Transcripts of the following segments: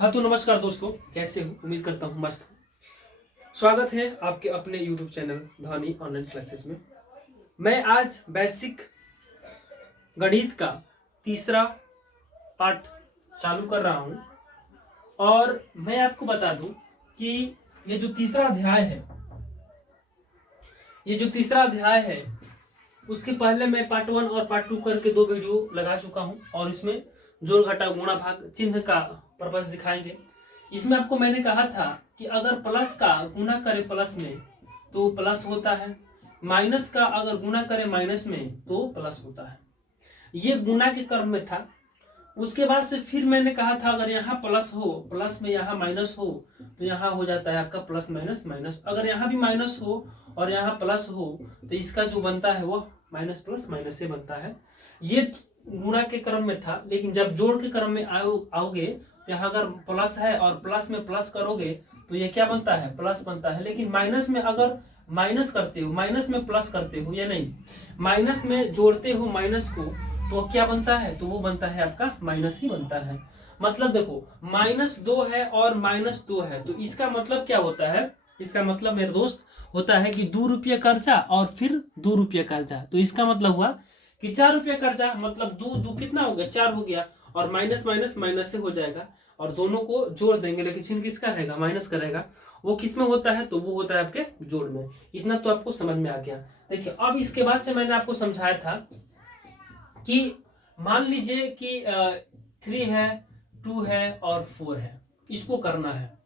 हाँ तो नमस्कार दोस्तों, कैसे हो? उम्मीद करता हूँ मस्त हो। स्वागत है आपके अपने YouTube चैनल ध्वनि ऑनलाइन क्लासेस में। मैं आज बेसिक गणित का तीसरा पार्ट चालू कर रहा हूँ और मैं आपको बता दूं कि ये जो तीसरा अध्याय है उसके पहले मैं पार्ट 1 और पार्ट 2 करके 2 वीडियो लगा चुका हूँ और इसमें जोड़ घटा गुणा भाग चिन्ह का पर्पस दिखाएंगे। इसमें आपको मैंने कहा था कि अगर प्लस का गुणा करे प्लस में तो प्लस होता है, माइनस का अगर गुणा करे माइनस में तो प्लस होता है। ये गुणा के क्रम में था। उसके बाद से फिर मैंने कहा था अगर यहाँ प्लस हो, प्लस में यहाँ माइनस हो तो यहाँ हो जाता है आपका प्लस माइनस माइनस। अगर यहाँ भी माइनस हो और यहाँ प्लस हो तो इसका जो बनता है वो माइनस प्लस माइनस से बनता है। ये गुणा के क्रम में था, लेकिन जब जोड़ के क्रम में आओगे तो यहाँ अगर प्लस है और प्लस में प्लस करोगे तो ये क्या बनता है? प्लस बनता है। लेकिन माइनस में अगर माइनस करते हो, माइनस में प्लस करते हो या नहीं, माइनस में जोड़ते हो माइनस को तो क्या बनता है? तो वो बनता है आपका माइनस ही बनता है। मतलब देखो -2 है और -2 है तो इसका मतलब क्या होता है? इसका मतलब मेरे दोस्त होता है कि 2 रुपये कर्जा और फिर 2 रुपये कर्जा। तो इसका मतलब हुआ कि 4 रुपये कर्जा, मतलब 2 कितना हो गया? 4 हो गया और माइनस माइनस माइनस से हो जाएगा और दोनों को जोड़ देंगे, लेकिन चिन्ह किसका रहेगा? माइनस का रहेगा। वो किस में होता है? तो वो होता है आपके जोड़ में। इतना तो आपको समझ में आ गया। देखिए अब इसके बाद से मैंने आपको समझाया था कि मान लीजिए कि 3 है, 2 है और 4 है, इसको करना है।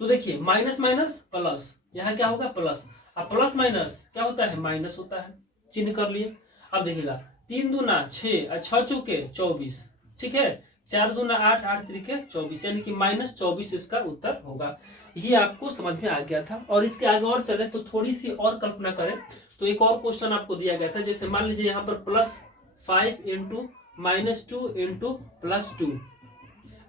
तो देखिए माइनस माइनस प्लस, यहाँ क्या होगा? प्लस। अब प्लस माइनस क्या होता है? माइनस होता है। चिन्ह कर लिए। अब देखिएगा 3 दूना 6 और 6 चौके 24, ठीक है। 4 दूना 8, 8 त्रिके 24, यानी कि -24 इसका उत्तर होगा। ये आपको समझ में आ गया था। और इसके आगे और चले तो थोड़ी सी और कल्पना करें तो एक और क्वेश्चन आपको दिया गया था। जैसे मान लीजिए यहाँ पर +5 इंटू -2 इंटू +2,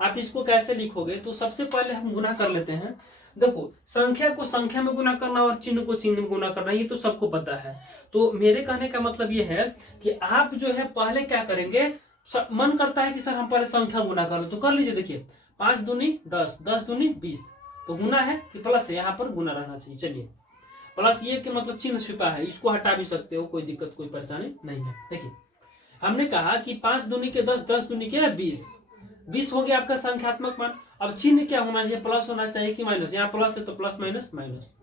आप इसको कैसे लिखोगे? तो सबसे पहले हम गुना कर लेते हैं। देखो संख्या को संख्या में गुना करना और चिन्ह को चिन्ह में गुना करना ये तो सबको पता है। तो मेरे कहने का मतलब ये है कि आप जो है पहले क्या करेंगे, मन करता है कि सर हम पहले संख्या गुना कर लो तो कर लीजिए। देखिए 5 दूनी 10, 10 दूनी 20, तो गुना है कि प्लस है? यहाँ पर गुना रहना चाहिए। चलिए प्लस ये कि मतलब चिन्ह छिपा है, इसको हटा भी सकते हो, कोई दिक्कत कोई परेशानी नहीं है। देखिए हमने कहा कि 5 दूनी के 10, 10 दूनी के 20, 20 हो गया आपका संख्यात्मक मान। अब चिन्ह क्या होना चाहिए? प्लस होना चाहिए कि माइनस? यहाँ प्लस है तो plus minus minus,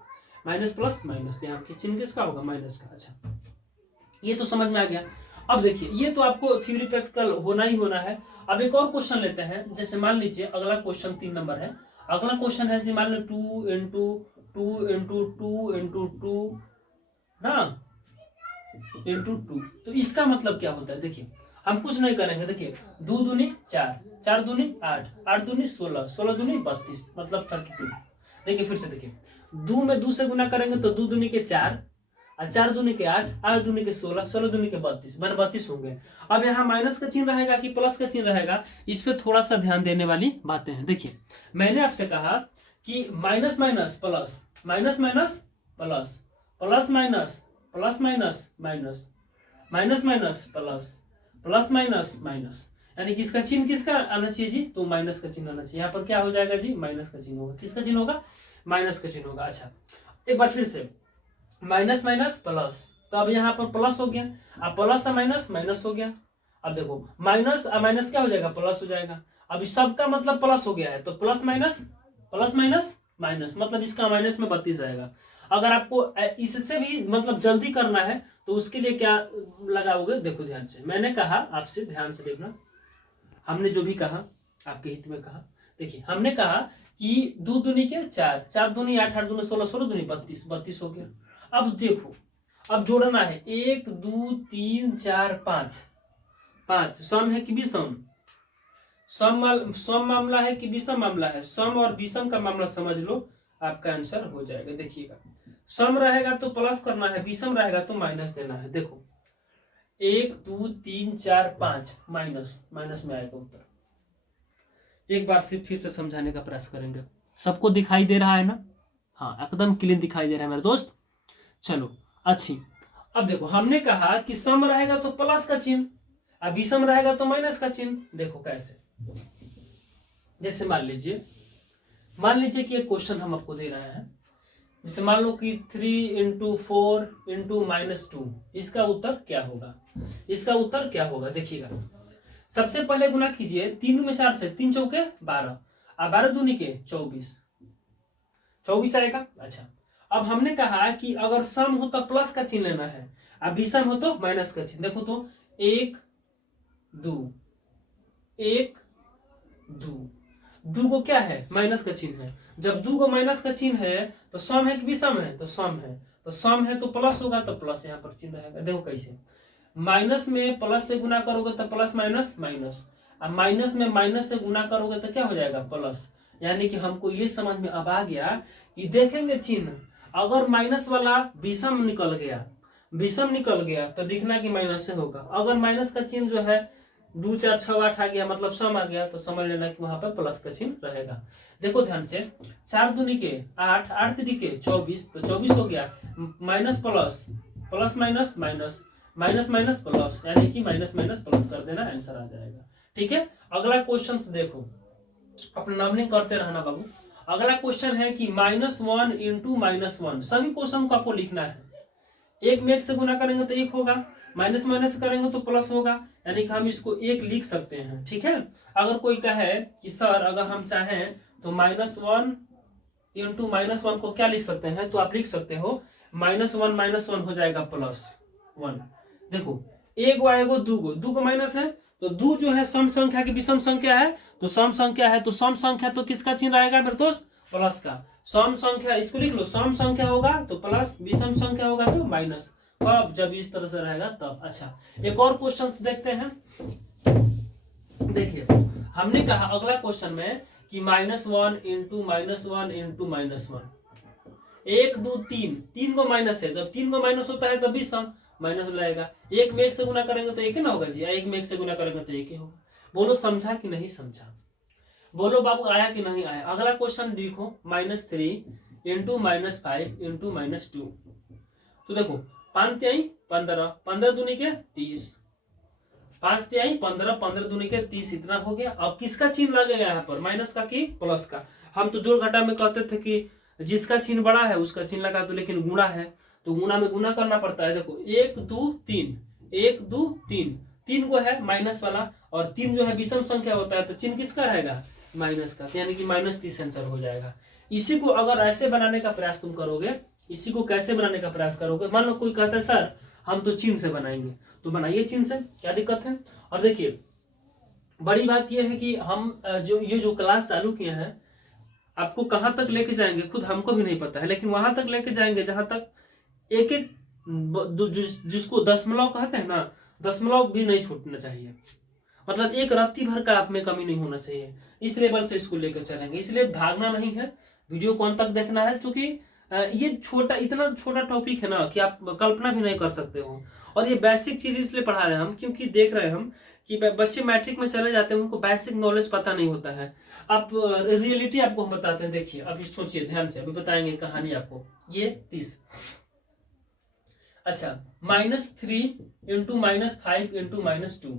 minus plus minus, यहाँ की चिन्ह किसका होगा? माइनस का। अच्छा ये तो समझ में आ गया। अब देखिए ये तो आपको थ्योरी प्रैक्टिकल होना ही होना है। अब एक और क्वेश्चन लेते हैं। जैसे मान लीजिए अगला क्वेश्चन 3 नंबर है। अगला क्वेश्चन है मान लो 2 इंटू 2 इंटू 2 इंटू 2 ना इंटू 2। तो इसका मतलब क्या होता है? देखिए हम कुछ नहीं करेंगे। देखिए 2 दूनी 4, 4 दूनी 8, 8 दूनी 16, 16 दूनी 32, मतलब 32। देखिए फिर से देखिए 2 में 2 से गुना करेंगे तो 2 दूनी के 4 और 4 दूनी के 8, 8 दूनी के 16, 16 दूनी के 32, बन 32 होंगे। अब यहाँ माइनस का चिन्ह रहेगा कि प्लस का चिन्ह रहेगा, इस पे थोड़ा सा ध्यान देने वाली बातें हैं। देखिए मैंने आपसे कहा कि minus minus plus, minus minus plus, plus minus, plus minus minus, minus minus plus, plus minus minus, यानी किसका चिन्ह किसका आना चाहिए जी? तो माइनस का चिन्ह आना चाहिए। यहाँ पर क्या हो जाएगा जी? माइनस का चिन्ह होगा। किसका चिन्ह होगा? माइनस का चिन्ह होगा। अच्छा एक बार फिर से माइनस माइनस प्लस, तो अब यहाँ पर प्लस हो गया। अब प्लस और माइनस माइनस हो गया। अब देखो माइनस और माइनस क्या हो जाएगा? प्लस हो जाएगा। अब इस सबका मतलब प्लस हो गया है तो प्लस माइनस माइनस, मतलब इसका माइनस में 32 आएगा। अगर आपको इससे भी मतलब जल्दी करना है तो उसके लिए क्या लगाओगे? देखो ध्यान से, मैंने कहा आपसे ध्यान से देखना, हमने जो भी कहा आपके हित में कहा। देखिए हमने कहा कि 2 दूनी के 4, 4 दूनी 8, 8 दूनी 16, 16 दूनी 32, 32 हो गया। अब देखो अब जोड़ना है 1 2 3 4 5, 5 सम है कि विषम? सम मामला है कि विषम मामला है? सम और विषम का मामला समझ लो, आपका आंसर हो जाएगा। देखिएगा सम रहेगा तो प्लस करना है, विषम रहेगा तो माइनस देना है। देखो 1 2 3 4 5 माइनस, माइनस में आएगा उत्तर। एक बार से फिर से समझाने का प्रयास करेंगे। सबको दिखाई दे रहा है ना? हाँ एकदम क्लीन दिखाई दे रहा है मेरे दोस्त। चलो अच्छी। अब देखो हमने कहा कि सम रहेगा तो प्लस का चिन्ह, अब विषम रहेगा तो माइनस का चिन्ह। देखो कैसे, जैसे मान लीजिए मान लीजिए कि एक क्वेश्चन हम आपको दे रहे हैं, जैसे मान लो कि 3 × 4 × -2, इसका उत्तर क्या होगा? इसका उत्तर क्या होगा देखिएगा। सबसे पहले गुना कीजिए 3 में 4 से, 3 चौके 12 और 12 दूनी के 24 आएगा। अच्छा, अब हमने कहा कि अगर सम हो तो प्लस का चिन्ह लेना है, अब विषम हो तो माइनस का चिन्ह। देखो तो 1 2 1 2, 2 को क्या है? माइनस का चिन्ह है। जब 2 को माइनस का चिन्ह है तो सम है कि विषम है? तो सम है। तो सम है तो प्लस होगा, तो प्लस यहाँ पर चिन्ह रहेगा। देखो कैसे, माइनस में प्लस से गुना करोगे तो प्लस माइनस माइनस, अब माइनस में माइनस से गुना करोगे तो क्या हो जाएगा? प्लस। यानी कि हमको ये समझ में अब आ गया कि देखेंगे चिन्ह, अगर माइनस वाला विषम निकल गया तो दिखना कि माइनस से होगा। अगर माइनस का चिन्ह जो है 2 4 6 8 आ गया, मतलब सम आ गया, तो समझ लेना कि वहां पर प्लस का चिन्ह रहेगा। देखो ध्यान से, 4 दूनी के 8, 8 3 के 24, तो 24 हो गया। Minus plus, plus minus minus, minus minus plus, यानी कि माइनस माइनस प्लस कर देना, आंसर आ जाएगा। ठीक है, अगला क्वेश्चन देखो, अपना नामनिंग करते रहना बाबू। अगला क्वेश्चन है कि -1 × -1, सभी क्वेश्चन को आपको लिखना है। एक में 1 से गुना करेंगे तो 1 होगा, माइनस माइनस करेंगे तो प्लस होगा, यानी कि हम इसको 1 लिख सकते हैं। ठीक है, अगर कोई कहे कि सर अगर हम चाहें तो -1 × -1 को क्या लिख सकते हैं, तो आप लिख सकते हो -1 हो जाएगा +1। देखो, एक आएगा 2 को माइनस है, तो 2 जो है सम संख्या की विषम संख्या है, तो सम संख्या है तो सम संख्या तो किसका चिन्ह रहेगा मेरे दोस्त? प्लस का। सम संख्या इसको लिख लो, सम संख्या होगा तो प्लस, विषम संख्या होगा तो माइनस। कब? जब इस तरह से रहेगा तब। अच्छा, एक और क्वेश्चन देखते हैं। देखिए, हमने कहा अगला क्वेश्चन में कि -1 × -1 × -1, 1 2 3, 3 को माइनस है, जब 3 को माइनस होता है तब भी सम माइनस लाएगा। 1 में 1 से गुना करेंगे तो 1 ही ना होगा जी, 1 में 1 से गुना करेंगे तो 1 ही होगा। बोलो समझा कि नहीं समझा? बोलो बाबू, आया कि नहीं आया? अगला क्वेश्चन देखो, -3 × -5 × -2। तो देखो, 5 तिहाई 15, 15 दूनी के 30, 5 तिहाई 15, 15 दूनी के 30, इतना हो गया। अब किसका चिन्ह लगेगा यहाँ पर? माइनस का कि प्लस का? हम तो जोड़ घटा में कहते थे कि जिसका चिन्ह बड़ा है उसका चिन्ह लगा दो, लेकिन गुणा है तो गुणा में गुणा करना पड़ता है। देखो 1 2 3, 1 2 3, 3 को है माइनस वाला, और 3 जो है विषम संख्या होता है, तो चिन्ह किसका रहेगा? माइनस का, यानी कि -30 आंसर हो जाएगा। इसी को अगर ऐसे बनाने का प्रयास तुम करोगे, इसी को कैसे बनाने का प्रयास करोगे? मान लो कोई कहता है सर हम तो चिन्ह से बनाएंगे, तो बनाइए चिन्ह से, क्या दिक्कत है? और देखिए, बड़ी बात यह है कि हम जो क्लास चालू किए हैं, आपको कहाँ तक लेके जाएंगे खुद हमको भी नहीं पता है, लेकिन वहां तक लेके जाएंगे जहां तक एक एक जिसको दशमलव कहते हैं ना, दशमलव भी नहीं छूटना चाहिए, मतलब एक रत्ती भर का आप में कमी नहीं होना चाहिए। इस लेवल से इसको लेकर चलेंगे, इसलिए भागना नहीं है, वीडियो को अंत तक देखना है, क्योंकि ये इतना छोटा टॉपिक है ना कि आप कल्पना भी नहीं कर सकते हो। और ये बेसिक चीज इसलिए पढ़ा रहे हैं हम, क्योंकि देख रहे हैं हम कि बच्चे मैट्रिक में चले जाते हैं, उनको बेसिक नॉलेज पता नहीं होता है। आप रियलिटी आपको हम बताते हैं। देखिए, अभी सोचिए ध्यान से, अभी बताएंगे कहानी आपको। ये 30, अच्छा, -3 × -5 × -2,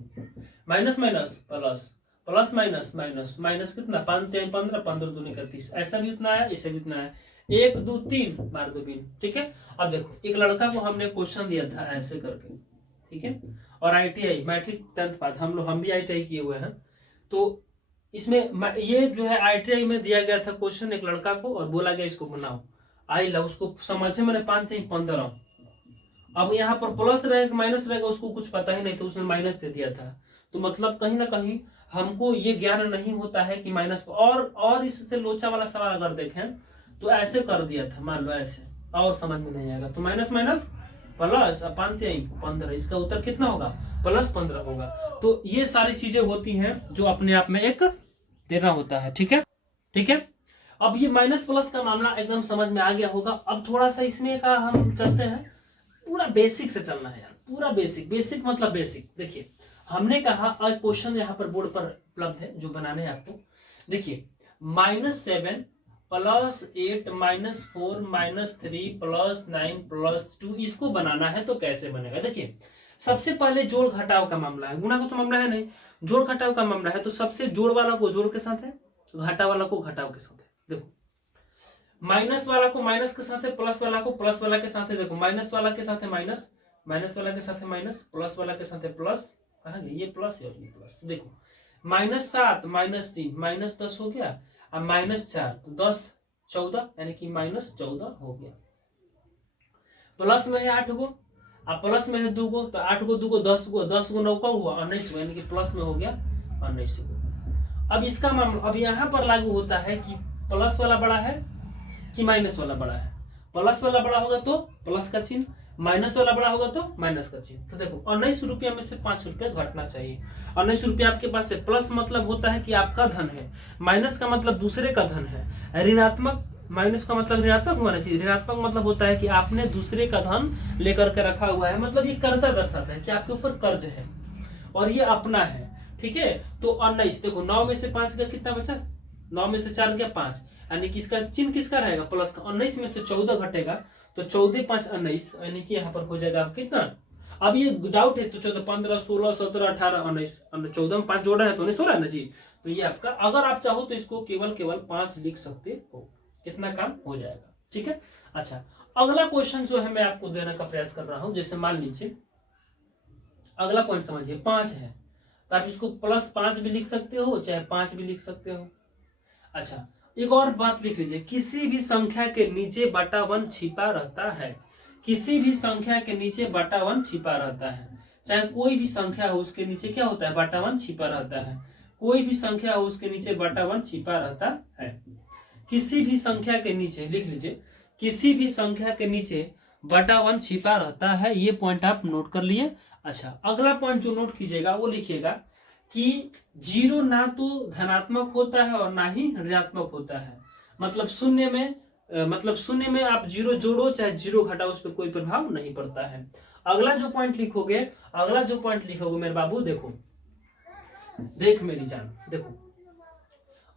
minus minus plus, plus minus minus, minus कितना? 5 3 15, 15 दूनी 31, ऐसा भी उतना है, ऐसा भी उतना है। 1 2 3 मार दो बिन। ठीक है, अब देखो, एक लड़का को हमने क्वेश्चन दिया था ऐसे करके, ठीक है, और ITI मैट्रिक 10th पास, हम भी ITI किए हुए हैं, तो इसमें ये जो है ITI में दिया गया था क्वेश्चन एक लड़का को, और बोला गया इसको बनाओ। आई ला उसको समझे, मैंने 5 3 15, अब यहाँ पर प्लस रहेगा माइनस रहेगा, उसको कुछ पता ही नहीं था, उसने माइनस दे दिया था। तो मतलब कहीं ना कहीं हमको ये ज्ञान नहीं होता है कि माइनस, और इससे लोचा वाला सवाल अगर देखें तो ऐसे कर दिया था, मान लो ऐसे, और समझ में नहीं आएगा, तो माइनस माइनस प्लस 5 3 15, इसका उत्तर कितना होगा? +15 होगा। तो ये सारी चीजें होती हैं जो अपने आप में एक देना होता है। ठीक है, ठीक है, अब ये माइनस प्लस का मामला एकदम समझ में आ गया होगा। अब थोड़ा सा इसमें का हम चलते हैं, पूरा बेसिक से चलना है यार, पूरा बेसिक, बेसिक मतलब बेसिक। देखिए, हमने कहा क्वेश्चन यहाँ पर बोर्ड पर उपलब्ध है जो बनाने हैं आपको। देखिए, -7 +8 -4 -3 +9 +2, इसको बनाना है तो कैसे बनेगा? देखिए, सबसे पहले जोड़ घटाव का मामला है, गुणा का तो मामला है नहीं, जोड़ घटाव का मामला है। तो सबसे जोड़ वाला को जोड़ के साथ है, घटा वाला को घटाव के साथ है। देखो माइनस वाला को माइनस के साथ है, प्लस वाला को प्लस वाला के साथ है। देखो माइनस वाला के साथ है माइनस, माइनस वाला के साथ है माइनस, प्लस वाला के साथ है प्लस। कहाँ गया ये प्लस और ये प्लस। देखो -7 -3 -10 हो गया, अब -4 तो 10 14 यानी कि -14 हो गया। प्लस में है 8 गो, अब प्लस में है 2 गो, तो 8 गो 2 गो 10 गो, 10 गो 9 का हुआ 19 गो, यानी कि प्लस में हो गया 19 गो। अब इसका मामला अब यहाँ पर लागू होता है कि प्लस वाला बड़ा है कि माइनस वाला बड़ा है। प्लस वाला बड़ा होगा तो प्लस का चिन्ह, माइनस वाला बड़ा होगा तो माइनस का चिन्ह। तो देखो 19 रुपया में से 5 रुपया घटना चाहिए। 19 रुपया आपके पास है, प्लस मतलब होता है कि आपका धन है, माइनस का मतलब दूसरे का धन है, ऋणात्मक माइनस का मतलब ऋणात्मक होना चाहिए, ऋणात्मक मतलब होता है कि आपने दूसरे का धन लेकर के रखा हुआ है, मतलब ये कर्जा दर्शाता है कि आपके ऊपर कर्ज है और ये अपना है। ठीक है, तो 19 देखो 9 में से 5 का कितना बचा, 9 में से 4 गया 5, यानी कि इसका चिन्ह किसका रहेगा प्लस का। 19 में से 14 घटेगा तो 14 5 19, यानी कि यहाँ पर हो जाएगा आप कितना। अब ये डाउट है तो 14 15 16 17 18 19, 14 में 5 जोड़ा है तो 19 हो रहा है ना जी। तो ये आपका, अगर आप चाहो तो इसको केवल 5 लिख सकते हो, कितना काम हो जाएगा। ठीक है, अच्छा अगला क्वेश्चन जो है मैं आपको देने का प्रयास कर रहा हूं। जैसे मान लीजिए अगला पॉइंट समझिए 5 है, तो आप इसको +5 भी लिख सकते हो चाहे 5 भी लिख सकते हो। अच्छा एक और बात लिख लीजिए, किसी भी संख्या के नीचे बटा 1 छिपा रहता है। किसी भी संख्या के नीचे बटा 1 छिपा रहता है, चाहे कोई भी संख्या हो उसके नीचे क्या होता है बटा 1 छिपा रहता है। कोई भी संख्या हो उसके नीचे बटा 1 छिपा रहता है। किसी भी संख्या के नीचे लिख लीजिए, किसी भी संख्या के नीचे बटा 1 छिपा रहता है। ये पॉइंट आप नोट कर लिए। अच्छा अगला पॉइंट जो नोट कीजिएगा वो लिखिएगा कि 0 ना तो धनात्मक होता है और ना ही ऋणात्मक होता है। मतलब शून्य में आप 0 जोड़ो चाहे 0 घटाओ उस पर कोई प्रभाव नहीं पड़ता है। अगला जो पॉइंट लिखोगे मेरे बाबू, देखो देख मेरी जान, देखो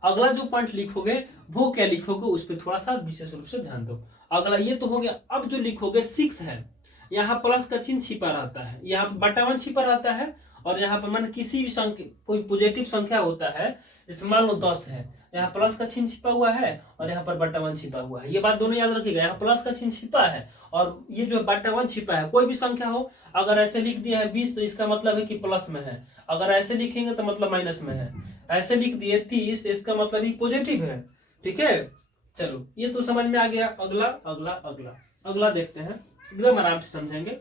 अगला जो पॉइंट लिखोगे वो क्या लिखोगे उस पर थोड़ा सा विशेष रूप से ध्यान दो। अगला ये तो हो गया। अब जो लिखोगे 6 है, यहाँ प्लस का चिन्ह छिपा रहता है, यहाँ बटा 1 छिपा रहता है, और यहाँ पर मान किसी भी संख्या कोई पॉजिटिव संख्या होता है, जैसे मान लो 10 है, यहाँ प्लस का चिन्ह छिपा हुआ है और यहाँ पर बटा 1 छिपा हुआ है। ये बात दोनों याद रखिएगा, यहाँ प्लस का चिन्ह छिपा है और ये जो बटा 1 छिपा है। कोई भी संख्या हो, अगर ऐसे लिख दिया है 20 तो इसका मतलब है कि प्लस में है, अगर ऐसे लिखेंगे तो मतलब माइनस में है, ऐसे लिख दिए 30 इसका मतलब ही पॉजिटिव है। ठीक है, चलो ये तो समझ में आ गया। अगला अगला अगला अगला देखते हैं, एकदम आराम से समझेंगे।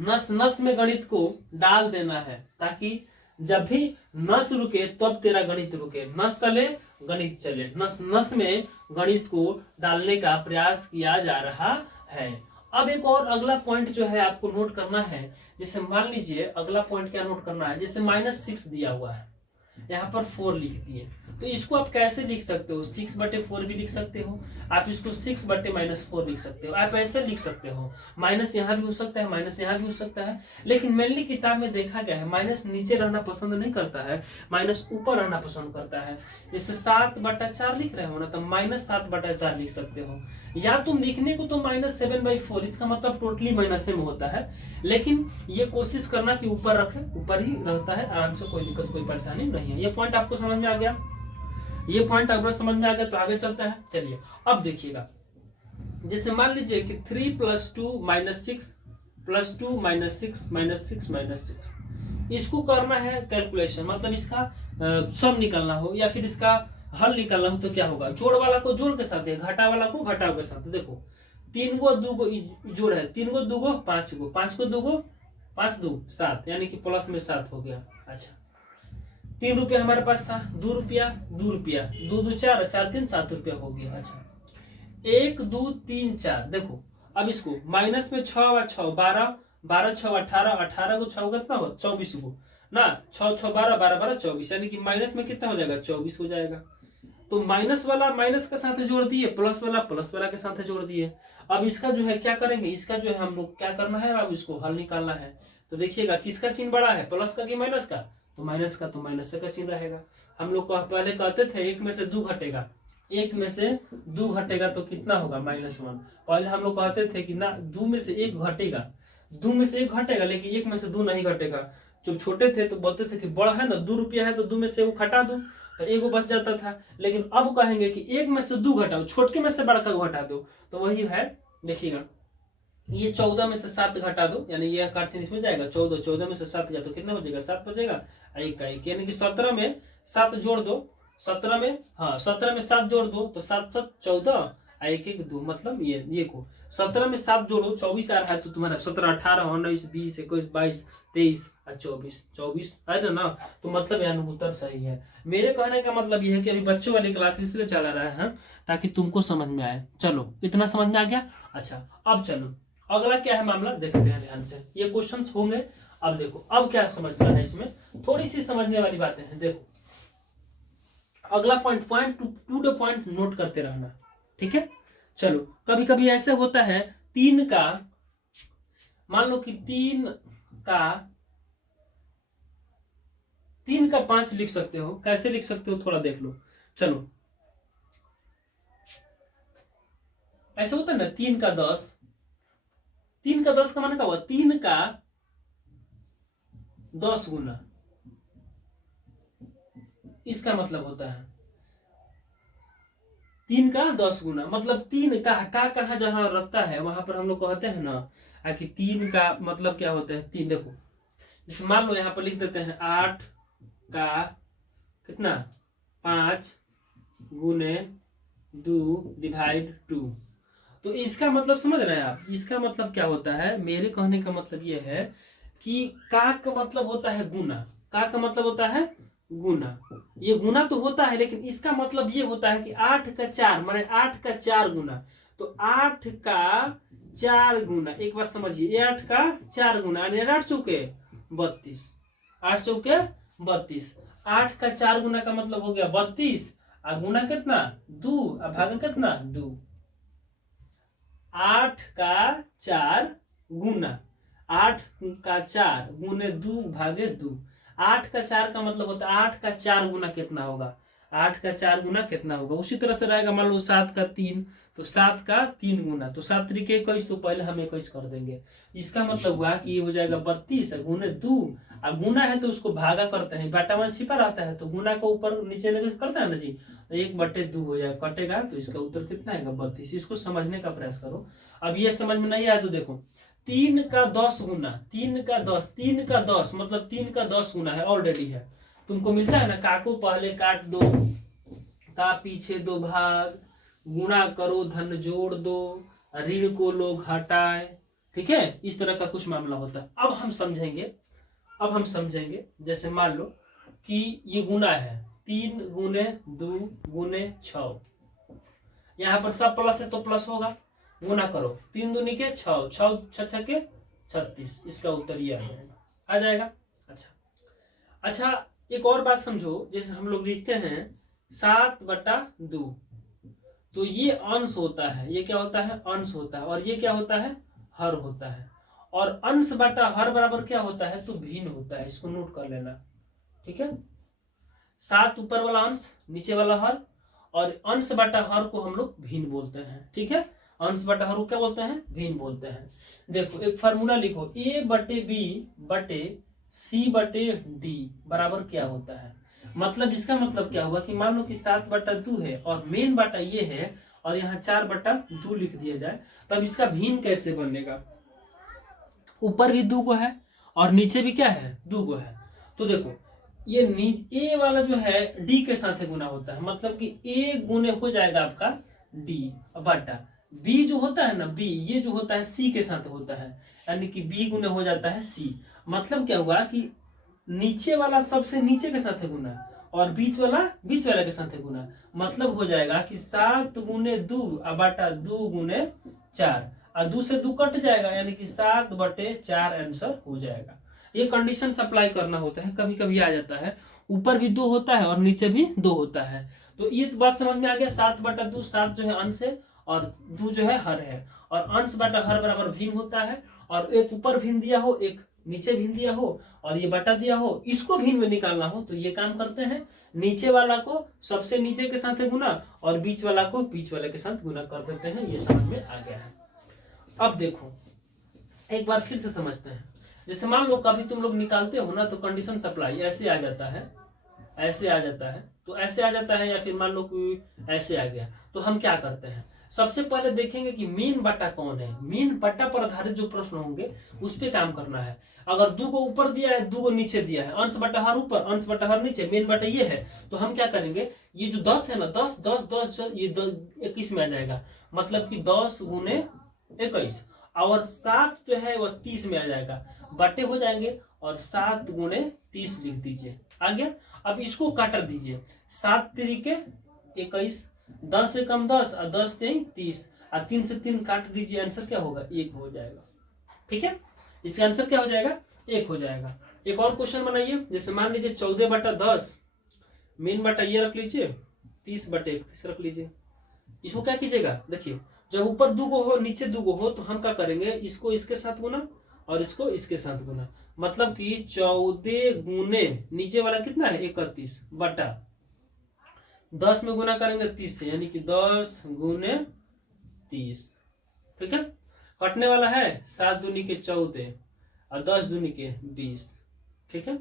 नस नस में गणित को डाल देना है, ताकि जब भी नस रुके तब तेरा गणित रुके। नस चले गणित चले, नस नस में गणित को डालने का प्रयास किया जा रहा है। अब एक और अगला पॉइंट जो है आपको नोट करना है। जैसे मान लीजिए अगला पॉइंट क्या नोट करना है, जैसे -6 दिया हुआ है, यहाँ पर 4 लिख दिए, तो इसको आप कैसे लिख सकते हो, 6/4 भी लिख सकते हो, आप इसको 6/-4 लिख सकते हो, आप ऐसे लिख सकते हो। माइनस यहाँ भी हो सकता है, माइनस यहाँ भी हो सकता है, लेकिन मेनली किताब में देखा गया है माइनस नीचे रहना पसंद नहीं करता है, माइनस ऊपर रहना पसंद करता है। जैसे 7/4 लिख रहे हो ना, तो -7/4 लिख सकते हो, या तुम लिखने को तो -7/4, इसका मतलब टोटली माइनस में होता है, लेकिन ये कोशिश करना कि ऊपर रखे, ऊपर ही रहता है आराम से, कोई दिक्कत कोई परेशानी नहीं है। ये पॉइंट आपको समझ में आ गया, ये पॉइंट अगर समझ में आ गया तो आगे चलते हैं। चलिए अब देखिएगा, जैसे मान लीजिए कि 3 + 2 - 6 + 2 - 6 - 6 इसको करना है कैलकुलेशन, मतलब इसका सम निकालना हो या फिर इसका हल निकालना हो, तो क्या होगा, जोड़ वाला को जोड़ के साथ, घटा वाला को घटाव के साथ। देखो 3 गो 2 गो जोड़ है, 3 गो 2 गो 5 गो, 5 को 2 गो 5 2 7, यानी कि प्लस में 7 हो गया। अच्छा 3 रुपया हमारे पास था, 2 रुपया 2 रुपया, 2 2 4 4 3 7 रुपया हो गया। अच्छा 1 2 3 4, देखो अब इसको माइनस में 6 व 6 12, 12 6 18, 18 को 6 कितना हो 24 को ना, 6 6 12 12 12 24, यानी कि माइनस में कितना हो जाएगा 24 हो जाएगा। तो माइनस वाला माइनस के साथ जोड़ दिए, प्लस वाला के साथ जोड़ दिए। अब इसका जो है क्या करेंगे, इसका जो है हम लोग क्या करना है, अब इसको हल निकालना है। तो देखिएगा किसका चिन्ह बड़ा है, प्लस का कि माइनस का, तो माइनस का, तो माइनस का चिन्ह रहेगा। हम लोग पहले कहते थे 1 में से 2 घटेगा, 1 में से 2 घटेगा तो कितना होगा -1। पहले हम लोग कहते थे कि ना 2 में से 1 घटेगा, 2 में से 1 घटेगा, लेकिन 1 में से 2 नहीं घटेगा। जब छोटे थे तो बोलते थे कि बड़ा है ना 2 रुपया है तो 2 में से 1 घटा दो, तो एगो बच जाता था। लेकिन अब कहेंगे कि एक में से 2 घटाओ, छोटके में से बड़का को घटा दो, तो वही है, देखिएगा ये 14 में से 7 घटा दो, यानी ये कार्थिन इसमें जाएगा 14, 14 में से 7 गया तो कितना बचेगा, 7 बचेगा, एक का एक, यानी कि 17 में 7 जोड़ दो, 17 में, हाँ 17 में 7 जोड़ दो तो 7 7 14, एक एक 2, मतलब ये को 17 में 7 जोड़ो 24 आ रहा है, तो तुम्हारा 17 18 19 20 21 22 23 और 24, 24 है ना। तो मतलब यहाँ उत्तर सही है। मेरे कहने का मतलब ये है कि अभी बच्चों वाली क्लास इसलिए चला रहा है ताकि तुमको समझ में आए। चलो इतना समझ में आ गया। अच्छा अब चलो अगला क्या है मामला देखते हैं ध्यान से, ये क्वेश्चंस होंगे। अब देखो अब क्या समझना है, इसमें थोड़ी सी समझने वाली बातें हैं। देखो अगला point two the point note करते रहना, ठीक है। चलो कभी कभी ऐसे होता है 3 का, मान लो कि 3 का 5 लिख सकते हो, कैसे लिख सकते हो थोड़ा देख लो। चलो ऐसे होता है ना 3 का 10, 3 का 10 का माने क्या हुआ, 3 का 10 गुना, इसका मतलब होता है 3 का 10 गुना, मतलब 3 का कहा जहां रखता है वहां पर हम लोग कहते हैं ना कि 3 का मतलब क्या होता है 3। देखो जैसे मान लो यहाँ पर लिख देते हैं 8 का कितना 5 गुने 2 डिवाइड 2। तो इसका मतलब समझ रहे हैं आप, इसका मतलब क्या होता है, मेरे कहने का मतलब ये है कि का मतलब होता है गुना, का मतलब होता है गुना। ये गुना तो होता है लेकिन इसका मतलब ये होता है कि 8 का 4 माने 8 का 4 गुना। तो 8 का 4 गुना, एक बार समझिए 8 का 4 गुना यानी 8 चौके 32, 8 चौके 32, 8 का 4 गुना का मतलब हो गया 32, और गुना कितना 2 और भागा कितना 2। 8 का 4 गुना 8 का 4 गुने 2 भागे 2, 8 का 4 का मतलब होता है 8 का 4 गुना कितना होगा, 8 का 4 गुना कितना होगा। उसी तरह से रहेगा मान लो 7 का 3, तो 7 का 3 गुना, तो 7 तरीके 21, तो पहले हम 21 कर देंगे। इसका मतलब हुआ कि ये हो जाएगा 32 गुने 2, और गुना है तो उसको भागा करते हैं, बाटा मान छिपा रहता है तो गुना को ऊपर नीचे लेकर करता है ना जी, तो 1/2 हो जाएगा, कटेगा तो इसका उत्तर कितना आएगा 32। इसको समझने का प्रयास करो। अब ये समझ में नहीं आया तो देखो 3 का 10 गुना, 3 का 10, 3 का 10 मतलब 3 का 10 गुना है, ऑलरेडी है, तुमको मिलता है ना, का को पहले काट दो, का पीछे 2 भाग, गुणा करो धन जोड़ दो, ऋण को लोग हटाए, ठीक है, इस तरह का कुछ मामला होता है। अब हम समझेंगे जैसे मान लो कि ये गुना है 3 गुने 2 गुने 6, यहाँ पर सब प्लस है तो प्लस होगा, गुना करो 3 दूनी के 6, 6 6 के 36, इसका उत्तर ये आ जाएगा। अच्छा एक और बात समझो, जैसे हम लोग लिखते हैं 7/2, तो ये अंश होता है, ये क्या होता है अंश होता है, और ये क्या होता है हर होता है, और अंश बटा हर बराबर क्या होता है तो भिन्न होता है, इसको नोट कर लेना, ठीक है। 7 ऊपर वाला अंश नीचे वाला हर, और अंश बटा हर को हम लोग भिन्न बोलते हैं, ठीक है, अंश बटा हर को क्या बोलते हैं भिन्न बोलते हैं। देखो एक फार्मूला लिखो, A/B/C/D बराबर क्या होता है, मतलब इसका मतलब क्या हुआ कि मान लो कि 7/2 है और मेन बाटा ये है, और यहाँ 4/2 लिख दिया जाए, तब इसका भिन्न कैसे बनेगा, ऊपर भी 2 को है और नीचे भी क्या है 2 को है। तो देखो ये ए वाला जो है डी के साथ गुना होता है, मतलब कि ए गुने हो जाएगा आपका डी बटा बी जो होता है ना, बी ये जो होता है सी के साथ होता है, यानी कि बी गुने हो जाता है सी। मतलब क्या हुआ कि नीचे वाला सबसे नीचे के साथ गुना और बीच वाला के साथ गुना, मतलब हो जाएगा कि 7 गुने 2 बटा 2 गुने 4, और 2 से 2 कट जाएगा, यानी कि 7/4 आंसर हो जाएगा। ये कंडीशन अप्लाई करना होता है, कभी कभी आ जाता है ऊपर भी 2 होता है और नीचे भी 2 होता है। तो ये बात समझ में आ गया, 7/2, 7 जो है अंश है और 2 जो है हर है, और अंश बटा हर बराबर भिन्न होता है, और एक ऊपर भिन्न दिया हो एक नीचे भिन्न दिया हो और ये बटा दिया हो, इसको भिन्न में निकालना हो तो ये काम करते हैं, नीचे वाला को सबसे नीचे के साथ गुना और बीच वाला को बीच वाले के साथ गुना कर देते हैं। ये समझ में आ गया है। अब देखो एक बार फिर से समझते हैं, जैसे मान लो कभी तुम लोग निकालते हो ना तो कंडीशन सप्लाई ऐसे आ जाता है, ऐसे आ जाता है, तो ऐसे आ जाता है, या फिर मान लो कि ऐसे आ गया, तो हम क्या करते हैं, सबसे पहले देखेंगे कि मीन बटा कौन है। मीन बटा पर आधारित जो प्रश्न होंगे उस पे काम करना है। अगर 2 को ऊपर दिया है, 2 को नीचे दिया है, अंश बटा हर ऊपर, अंश बटा हर नीचे, मीन बटा ये है, तो हम क्या करेंगे, ये जो 10 है ना, 10 10 10 ये 21 में आ जाएगा, मतलब कि 10 गुने 21, और 7 जो है वह 30 में आ जाएगा, बटे हो जाएंगे, और 7 गुने 30 लिख दीजिए, आ गया। अब इसको काट दीजिए, 7 तिरिके 21, 10 से कम 10 और 10 से 30, और 3 से 3 काट दीजिए, आंसर क्या होगा, 1 हो जाएगा। ठीक है, इसका आंसर क्या हो जाएगा, 1 हो जाएगा। एक और क्वेश्चन बनाइए, जैसे मान लीजिए 14 बटा 10, मीन बटा ये रख लीजिए, 30 बटे 31 रख लीजिए। इसको क्या कीजिएगा, देखिए जब ऊपर 2 गो हो, नीचे 2 गो हो, तो हम क्या करेंगे, इसको इसके साथ गुना और इसको इसके साथ गुना, मतलब कि 14 गुने नीचे वाला कितना है 31 बटा 10 में गुना करेंगे 30 से, यानी कि 10 गुने 30। ठीक है, कटने वाला है 7 दूनी के 14 और 10 दूनी के 20। ठीक है,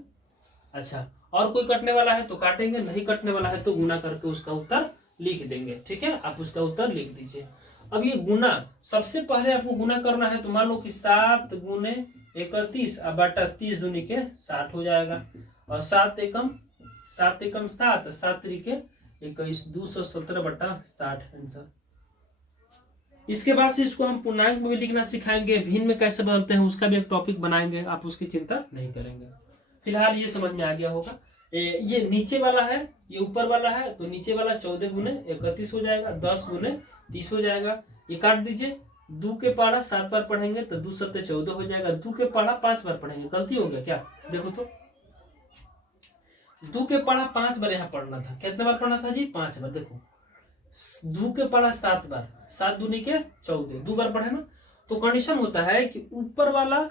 अच्छा, और कोई कटने वाला है तो काटेंगे, नहीं कटने वाला है तो गुना करके उसका उत्तर लिख देंगे। ठीक है, आप उसका उत्तर लिख दीजिए। अब ये गुना, सबसे पहले आपको गुना करना है, तो मान लो कि 7 गुने 31 और बटा 30 दूनी के 60 हो जाएगा, और 7 एकम 7, 7 तरीके 21, 217 बटा 60 आंसर। इसके बाद से इसको हम पूर्णांक में भी लिखना सिखाएंगे, भिन्न में कैसे बदलते हैं उसका भी एक टॉपिक बनाएंगे, आप उसकी चिंता नहीं करेंगे। फिलहाल ये समझ में आ गया होगा। ये नीचे वाला है, ये ऊपर वाला है, तो नीचे वाला 14 गुने 31 हो जाएगा, 10 गुने 30 हो जाएगा, ये काट दीजिए। 2 के पढ़ा 7 बार पढ़ेंगे तो 2 7 14 हो जाएगा, 2 के पढ़ा 5 बार पढ़ेंगे, गलती हो गया क्या, देखो तो 2 के पढ़ा 5 बार यहाँ पढ़ना था, कितने बार पढ़ना था जी, 5 बार। देखो 2 के पढ़ा 7 बार, 7 दूनी के 14, 2 बार पढ़े ना, तो कंडीशन होता है कि ऊपर वाला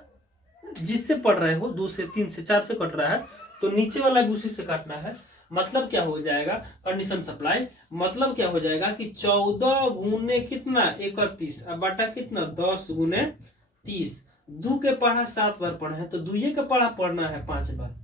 जिससे पढ़ रहे हो 2 से 3 से 4 से कट रहा है, तो नीचे वाला भी उसी से काटना है। मतलब क्या हो जाएगा, कंडीशन सप्लाई, मतलब क्या हो जाएगा कि 14 गुने कितना 31 और बटा कितना 10 गुने 30। 2 के पढ़ा 7 बार पढ़े हैं, तो 2 के पढ़ा पढ़ना है 5 बार।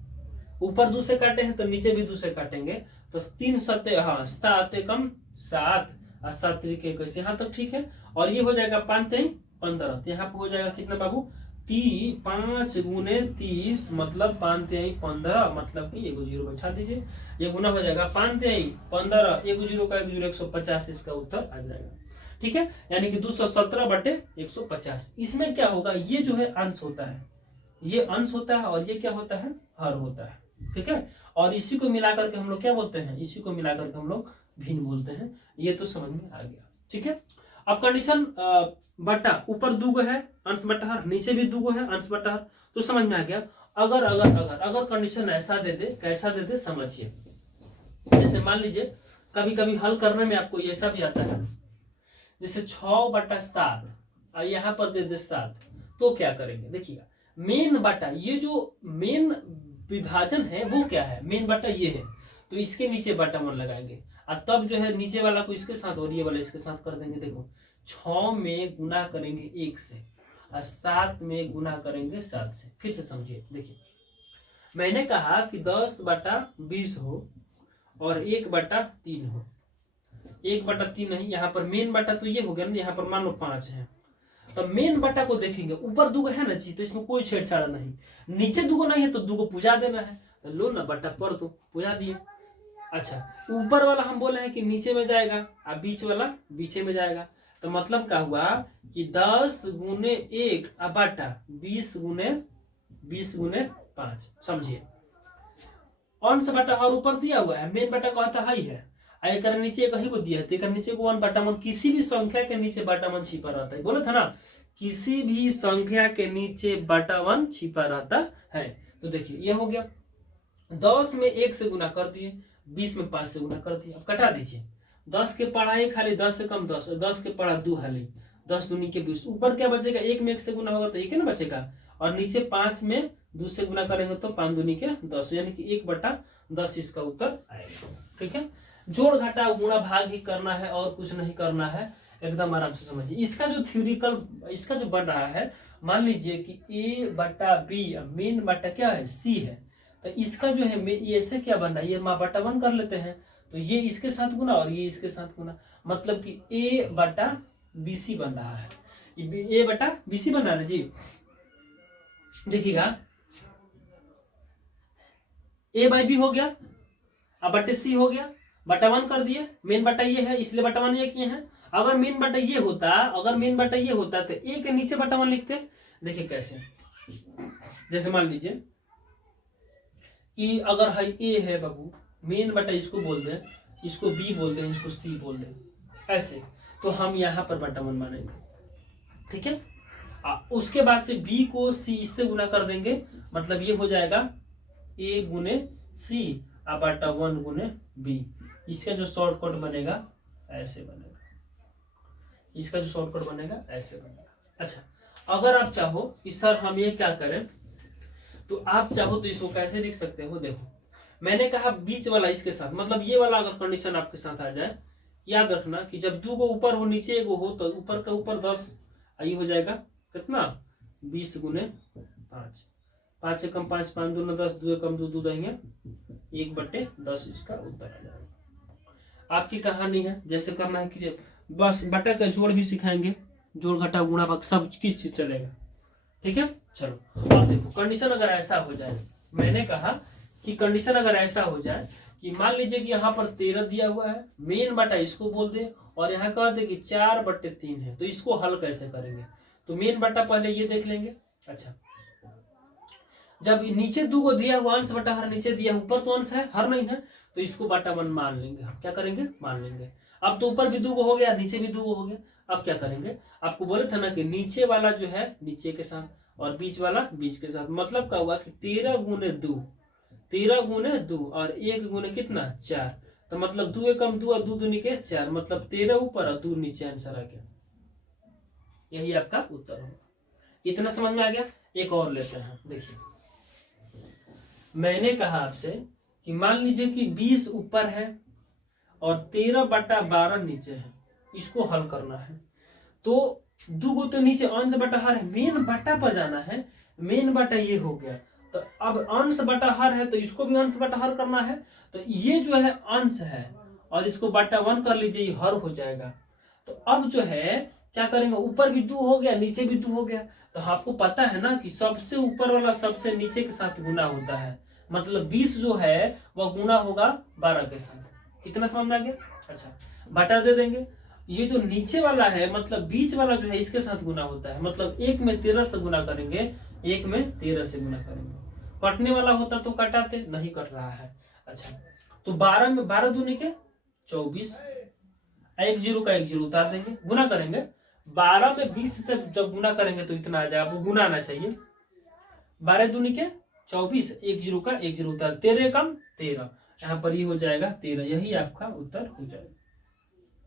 ऊपर 2 से काटे हैं तो नीचे भी 2 से काटेंगे, तो 3 7 हाँ 7 एकम 7 और 7 तरीके 21, यहाँ तक ठीक है। और ये हो जाएगा 5 3 15, तो यहाँ पे हो जाएगा कितना बाबू, 5 गुने 30, मतलब 5 3 15, मतलब कि 1 जीरो बैठा दीजिए, ये गुना हो जाएगा 5 3 15, 1 जीरो का 1 जीरो 150, इसका उत्तर आ जाएगा। ठीक है, यानी कि 217 बटे 150। इसमें क्या होगा, ये जो है अंश होता है, ये अंश होता है, और ये क्या होता है, हर होता है। ठीक है, और इसी को मिलाकर के हम लोग क्या बोलते हैं, इसी को मिलाकर के हम लोग भिन्न बोलते हैं। ये तो समझ में आ गया। ठीक है, अब कंडीशन बटा, ऊपर 2 गो है अंश बटा हर, नीचे भी 2 गो है अंश बटा हर, तो समझ में आ गया। अगर अगर अगर अगर कंडीशन ऐसा दे दे, कैसा दे दे समझिए। जैसे मान लीजिए कभी कभी हल करने में आपको ऐसा भी आता है, जैसे 6 बटा 7 और यहाँ पर दे दे 7, तो क्या करेंगे, देखिएगा मेन बटा, ये जो मेन विभाजन है वो क्या है, मेन बटा ये है, तो इसके नीचे बटा 1 लगाएंगे, और तब जो है नीचे वाला को इसके साथ और ये वाला इसके साथ कर देंगे। देखो 6 में गुना करेंगे 1 से और 7 में गुना करेंगे 7 से। फिर से समझिए, देखिए मैंने कहा कि 10 बटा 20 हो और 1 बटा 3 हो, 1 बटा 3 नहीं, यहाँ पर मेन बटा तो ये हो गया ना, यहाँ पर मान लो 5 है, तो मेन बटा को देखेंगे, ऊपर 2 है ना जी, तो इसमें कोई छेड़छाड़ नहीं, नीचे 2 नहीं है तो 2 पूजा देना है, तो लो ना बटा पर दो, पूजा दिए। अच्छा, ऊपर वाला हम बोले हैं कि नीचे में जाएगा और बीच वाला बीचे में जाएगा, तो मतलब क्या हुआ कि 10 गुने 1 बटा 20 गुने 5। समझिए, अंश बटा हर ऊपर दिया हुआ है, मेन बटा कहता है, एक नीचे एक ही को दिया है, तो एक नीचे को 1 बटा 1, किसी भी संख्या के नीचे बटा 1 छिपा रहता है, बोला था ना, किसी भी संख्या के नीचे बटा 1 छिपा रहता है। तो देखिए ये हो गया, 10 में 1 से गुना कर दिए, 20 में 5 से गुना कर दिए। अब कटा दीजिए, 10 के पढ़ा 1 खाली, 10 से कम 10, 10 के पढ़ा 2 खाली, 10 दूनी के 20, ऊपर क्या बचेगा, 1 में 1 से गुना होगा तो 1 ना बचेगा, और नीचे 5 में 2 से गुना करेंगे तो 5 दूनी के 10, यानी कि 1 बटा 10 इसका उत्तर आएगा। ठीक है, जोड़ घटा गुणा भाग ही करना है और कुछ नहीं करना है, एकदम आराम से समझिए। इसका जो थ्योरिकल, इसका जो बन रहा है, मान लीजिए कि a बटा b, मेन बटा क्या है, c है, तो इसका जो है ये ऐसे क्या बन रहा है, ये बटा 1 कर लेते हैं, तो ये इसके साथ गुना और ये इसके साथ गुना, मतलब कि ए बटा बीसी बन रहा है, ए बटा बीसी बन रहा है जी। देखिएगा ए बाई बी हो गया, अब बटे सी हो गया, बटा 1 कर दिए, मेन बटा ये है इसलिए बटा 1 ये किए हैं। अगर मेन बटा ये होता, अगर मेन बटा ये होता तो ए के नीचे बटा 1 लिखते। देखिए कैसे, जैसे मान लीजिए कि अगर है ए है बाबू, मेन बटा इसको बोल दें, इसको बी बोल दें, इसको सी बोल दें, ऐसे, तो हम यहाँ पर बटा 1 मानेंगे, ठीक है। उसके बाद से बी को सी इससे गुना कर देंगे, मतलब ये हो जाएगा ए गुने सी और बटा 1 गुने बी। इसका जो शॉर्टकट बनेगा ऐसे बनेगा, इसका जो शॉर्टकट बनेगा ऐसे बनेगा। अच्छा, अगर आप चाहो कि सर हम ये क्या करें, तो आप चाहो तो इसको कैसे लिख सकते हो। देखो मैंने कहा बीच वाला इसके साथ, मतलब ये वाला अगर कंडीशन आपके साथ आ जाए, याद रखना कि जब 2 को ऊपर हो नीचे एगो हो, तो ऊपर का ऊपर 10, ये हो जाएगा कितना 20 गुने 5, 5 कम 5, 5 दूना 10, 2 कम 2 देंगे 1/10, इसका उत्तर आ जाएगा। आपकी कहानी है, जैसे करना है कि बस बटा का जोड़ भी सिखाएंगे, जोड़ घटा गुणा भाग सब किस चीज चलेगा, ठीक है। चलो अब देखो कंडीशन अगर ऐसा हो जाए, मैंने कहा कि कंडीशन अगर ऐसा हो जाए कि मान लीजिए कि यहाँ पर 13 दिया हुआ है, मेन बटा इसको बोल दे और यहाँ कह दे कि 4/3 है, तो इसको हल कैसे करेंगे। तो मेन बटा पहले ये देख लेंगे। अच्छा, जब नीचे 2 को दिया हुआ अंश बटा हर, नीचे दिया ऊपर तो अंश है, हर नहीं है, तो इसको बटा 1 मान लेंगे। हम क्या करेंगे, मान लेंगे। अब तो ऊपर भी 2 हो गया, नीचे भी 2 हो गया। अब क्या करेंगे, आपको बोले थे ना कि नीचे वाला जो है नीचे के साथ और बीच वाला बीच के साथ, मतलब क्या हुआ कि 13 गुने 2, 13 गुने 2 और 1 गुने कितना 4, तो मतलब 2 कम 2 और 2 दूनी के 4, मतलब 13 ऊपर और 2 नीचे, आंसर आ गया। यही आपका उत्तर होगा। इतना समझ में आ गया। एक और लेते हैं। देखिए मैंने कहा आपसे कि मान लीजिए कि 20 ऊपर है और 13/12 नीचे है, इसको हल करना है। तो 2 को तो नीचे अंश बटा हर है, मेन बटा पर जाना है, मेन बटा ये हो गया, तो अब अंश बटा हर है तो इसको भी अंश बटा हर करना है। तो ये जो है अंश है और इसको बटा 1 कर लीजिए, ये हर हो जाएगा। तो अब जो है क्या करेंगे, ऊपर भी 2 हो गया, नीचे भी 2 हो गया, तो आपको पता है ना कि सबसे ऊपर वाला सबसे नीचे के साथ गुना होता है, मतलब 20 जो है वह गुना होगा 12 के साथ। कितना समझ में आ गया। अच्छा, बटा दे देंगे। ये जो नीचे वाला है मतलब बीच वाला जो है इसके साथ गुना होता है, मतलब 1 में 13 से गुना करेंगे, 1 में 13 से गुना करेंगे। कटने वाला होता तो कटाते, नहीं कट रहा है। अच्छा, तो 12 में 12 दूनी के 24, 1 0 का 1 0 उतार देंगे, गुना करेंगे। 12 में 20 से जब गुना करेंगे तो इतना आ जाएगा, आपको गुना आना चाहिए। 12 दूनी के 24, 1 0 का 1 0 उतार, 13 कम 13, यहाँ पर ये हो जाएगा 13, यही आपका उत्तर हो जाएगा।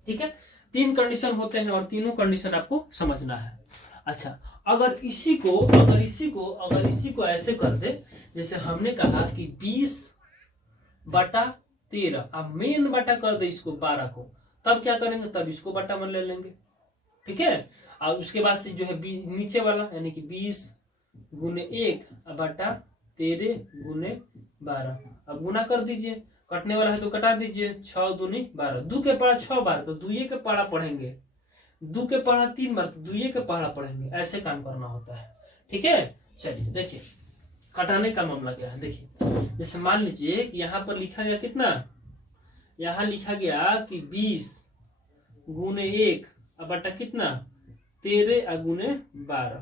ठीक है, 3 कंडीशन होते हैं और तीनों कंडीशन आपको समझना है। अच्छा, अगर इसी को ऐसे कर दे, जैसे हमने कहा कि 20/13, अब मेन बटा कर दे इसको 12 को, तब क्या करेंगे, तब इसको बटा 1 ले लेंगे। ठीक है, और उसके बाद से जो है नीचे वाला यानी कि 20 गुने 1 बटा 13 गुने 12, अब गुना कर दीजिए, कटने वाला है तो कटा दीजिए, 6 दूनी 12, 2 के पढ़ा 6 बार तो 2 के पढ़ा पढ़ेंगे, 2 के पढ़ा 3 बार तो 2 के पढ़ा पढ़ेंगे, ऐसे काम करना होता है। ठीक है, चलिए देखिए कटाने का मामला क्या है। देखिए जैसे मान लीजिए कि यहाँ पर लिखा गया कितना, यहाँ लिखा गया कि 20 गुने 1 बटा कितना 13 गुने 12,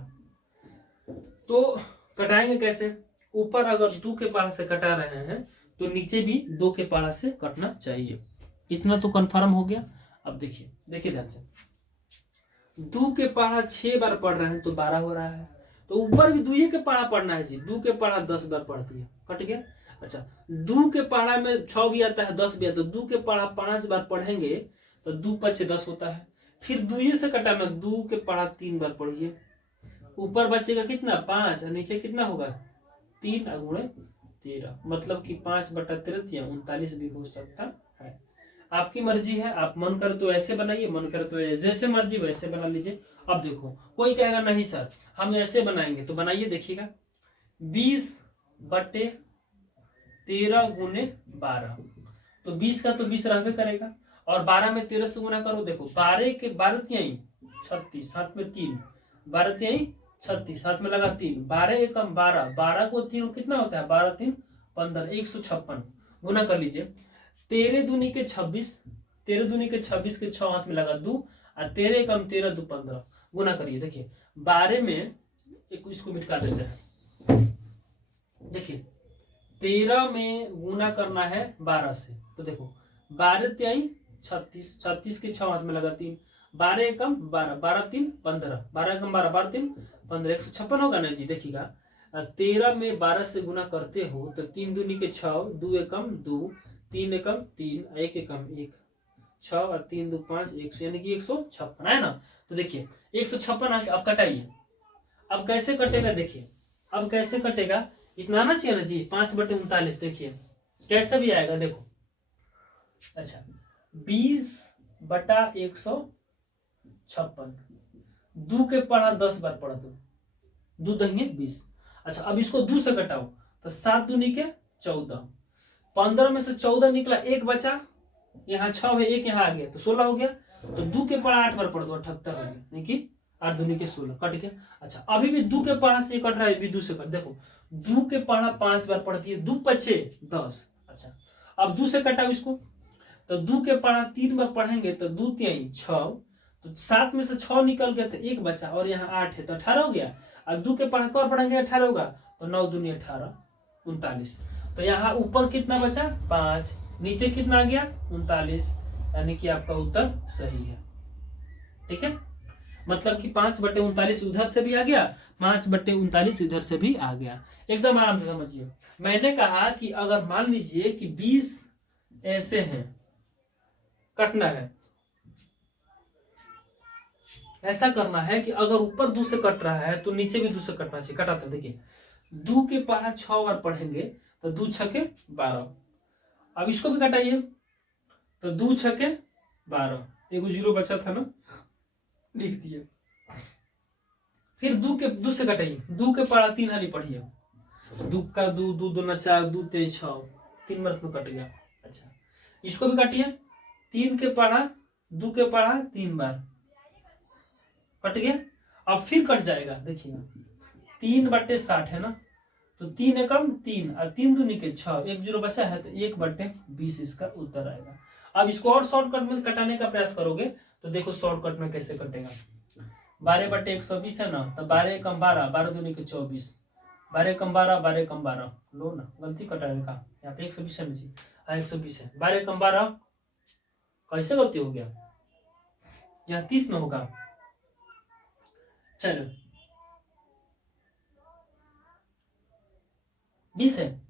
तो कटाएंगे कैसे, ऊपर अगर 2 के पढ़ा से कटा रहे हैं तो नीचे भी 2 के पढ़ा से कटना चाहिए। इतना तो कंफर्म हो गया। अब देखिए ध्यान से, 2 के पढ़ा 6 बार पढ़ रहे हैं तो 12 हो रहा है, तो ऊपर भी 2 के पढ़ा पढ़ना है जी, 2 के पढ़ा 10 बार पढ़ दिया, कट गया। अच्छा, 2 के पढ़ा में 6 भी आता है 10 भी आता है, 2 के पढ़ा 5 बार पढ़ेंगे तो 2 × 5 = 10 होता है। फिर 2 से कटाना, 2 के पढ़ा 3 बार पढ़िए, ऊपर बचेगा कितना 5 और नीचे कितना होगा 3 गुणे 13, मतलब कि 5/13 या 39 भी हो सकता है। आपकी मर्जी है, आप मन करे तो ऐसे बनाइए, मन करे तो जैसे मर्जी वैसे बना लीजिए। अब देखो कोई कहेगा नहीं सर हम ऐसे बनाएंगे, तो बनाइए, देखिएगा 20/13 13 गुने 12, तो 20 का तो 20 रहबे करेगा, और 12 में 13 से गुना करो। देखो 12 के 12 तिहाई 36, हाथ में 3, 12 तिहाई 36, हाथ में लगा 3, 12 एकम 12, 12 को 3 कितना होता है, 12 3 15, 156 गुना कर लीजिए। 13 दूनी के 26, 13 दूनी के 26 के 6 हाथ में लगा 2, और 13 एकम 13 2 15 गुना करिए। देखिए 12 में इसको मिटा देते हैं। देखिए 13 में गुना करना है 12 से, तो देखो 12 तिहाई 36, 36 के 6 हाथ में लगा 3, 12 एकम 12, 12 3 15, 12 एकम 12, 12 3 15, 156 होगा ना जी। देखिएगा 13 में 12 से गुना करते हो तो 3 दूनी के 6, 2 एकम 2, 3 एकम 3, 1 एकम 1, 6 और 3 2 5, 100, यानी कि 156 है ना। तो देखिए 156 अब कटाइए। अब कैसे कटेगा, देखिए अब कैसे कटेगा, इतना आना चाहिए ना जी, 5/39। देखिए कैसे भी आएगा, देखो अच्छा 20/156, 2 के पढ़ा 10 बार पढ़ा दो, 2 दंगे 20। अच्छा अब इसको 2 से कटाओ तो 7 दूनी के 14, 15 में से 14 निकला, 1 बचा, यहाँ 6 है, 1 यहाँ आ गया तो 16 हो गया। तो 2 के पढ़ा 8 बार पढ़ दो, 78 हो गया, नहीं कि 8 दूनी के 16 कट गया। अच्छा अभी भी 2 के पढ़ा से कट रहा है, भी 2 से कट, देखो 2 के पढ़ा 5 बार पढ़ती है, 2 पचे 10। अच्छा अब 2 से कटाओ इसको, तो 2 के पढ़ा 3 बार पढ़ेंगे तो 2 तिहाई 6, तो 7 में से 6 निकल गया तो 1 बचा, और यहाँ 8 है तो 18 हो गया। अब 2 के पढ़ा और पढ़ेंगे 18 होगा, तो 9 दूनी 18, 39। तो यहाँ ऊपर कितना बचा 5, नीचे कितना आ गया 39, यानी कि आपका उत्तर सही है। ठीक है, मतलब कि 5/39 उधर से भी आ गया, 5/39 इधर से भी आ गया। एकदम आराम से समझिए। मैंने कहा कि अगर मान लीजिए कि 20 ऐसे हैं, कटना है, ऐसा करना है कि अगर ऊपर 2 से कट रहा है तो नीचे भी 2 से कटना चाहिए। कटाते देखिए 2 के पढ़ा 6 बार पढ़ेंगे तो 2 छके 12। अब इसको भी कटाइए तो 2 छके 12, एगो 0 बचा था ना, लिख दिए। फिर 2 से कटाइए, 2 के पढ़ा 3 हाली पढ़िए, 2 का 2, 2 दूना 4, 2 3 6, 3 बार में कट गया। अच्छा इसको भी काटिए, 3 के पढ़ा 2 के पढ़ा 3 बार कट गया। अब फिर कट जाएगा, देखिएगा 3/60 है ना, तो 3 एकम 3 और 3 दूनी के 6, 1 0 बचा है तो 1/20 इसका उत्तर आएगा। अब इसको और शॉर्टकट में कटाने का प्रयास करोगे तो देखो शॉर्टकट में कैसे कटेगा। 12/120 है ना, तो 12 एकम 12, 12 दूनी के 24, 12 एकम 12, 12 एकम 12, लो ना गलती कटाने का, यहाँ पे 120 है ना जी, 120 है, 12 एकम 12 कैसे गलती हो गया, यहाँ 30 न होगा। चलो 20 है।